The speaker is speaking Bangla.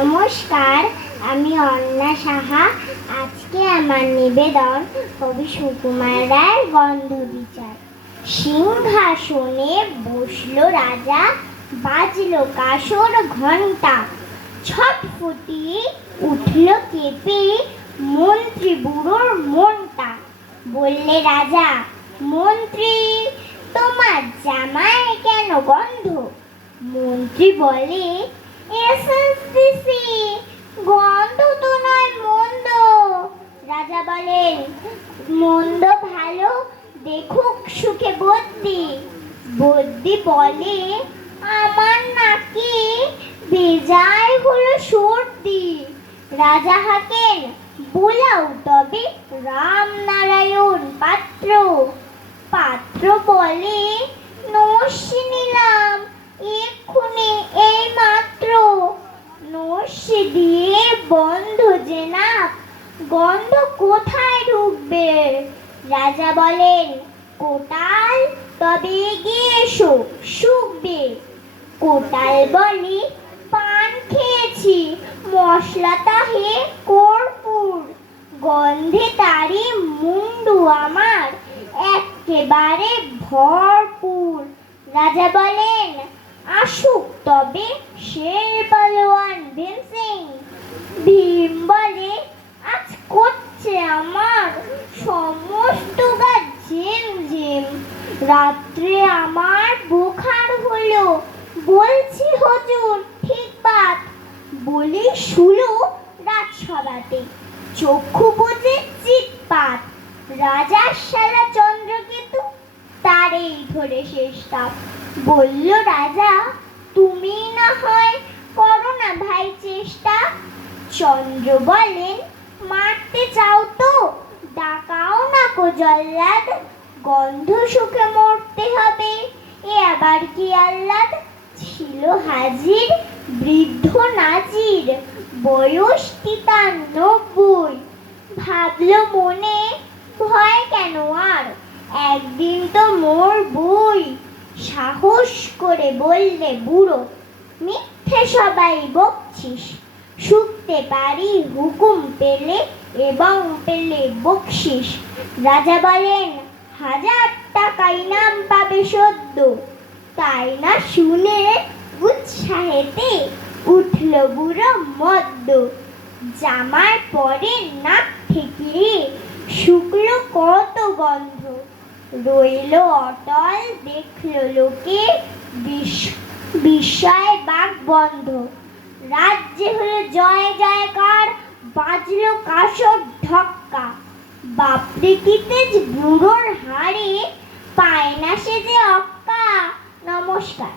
নমস্কার, আমি অন্না সাহা। আজকে আমার নিবেদন কবি সুকুমার রায়ের গন্ধবিচার। সিংহাসনে বসলো রাজা, বাজলো কাসর ঘণ্টা, ছটফটিয়ে উঠল কেঁপে মন্ত্রী বুড়োর মনটা। বললে রাজা, মন্ত্রী তোমার জামায় কেন গন্ধ? মন্ত্রী বলে, এসেসিসি, গন্ধ তো নয় মন্দ। রাজা বলেন, মন্দ ভালো দেখুক সুখে বদ্যি। বদ্যি বলে, আমার নাকি বেজায় হলো সর্দি। রাজা হাঁকেন, বোলাও তবে রামনারায়ণ পাত্র। পাত্র বলে, নস্যি নিলাম এক্ষুনি এই মাত্র। নস্যি দিয়ে বন্ধ যে না, গন্ধ কোথায় ঢুকবে? রাজা বলেন, কোটাল তবে এগিয়ে এসো শুকবে। কোটাল বলে, পান খেয়েছি মশলা তাহে কর্পূর। গন্ধে তারি মুন্ডু আমার একেবারে ভরপুর। রাজা বলেন, আসুক তবে শের পালোয়ান ভীম সিং। ভীম বলে, আজ করছে আমার সমস্ত গা ঝিমঝিম। রাত্রে আমার বুখার হলো, বলছি হুজুর ঠিক বাত। বলি শুলো রাজসভাতে, চক্ষু বুঝে চিৎপাত। রাজার শালা চন্দ্রকেতু, তারেই ধরে শেষ তাপ। বলল রাজা, তুমি না হয় করো না ভাই চেষ্টা। চন্দ্র বলেন, মারতে চাও তো ডাকাও না কো জল্লাদ। গন্ধ সুখে মরতে হবে, এ আবার কি আহ্লাদ। ছিল হাজির বৃদ্ধ নাজির, বয়স ৯৩। ভাবল মনে, ভয় কেন আর, একদিন তো মরবই। সাহস করে বললে বুড়ো, মিথ্যে সবাই বকছিস। শুকতে পারি হুকুম পেলে এবং পেলে বকশিস। রাজা বলেন, ১০০০ টাকা ইনাম পাবে সদ্য। তাই না শুনে উৎসাহেতে উঠল বুড়ো মদ্য। জামার পরে নাক থেকে শুকলো কত গন্ধ। রইল অটল দেখল লোকে, বিস্ময়ে বাক বন্ধ। রাজ্যে হলো জয় জয়কার, বাজলো কাসর ঢক্কা। বাপরে কি তেজ বুড়োর হাড়ে, পায় না সে যে অক্কা। নমস্কার।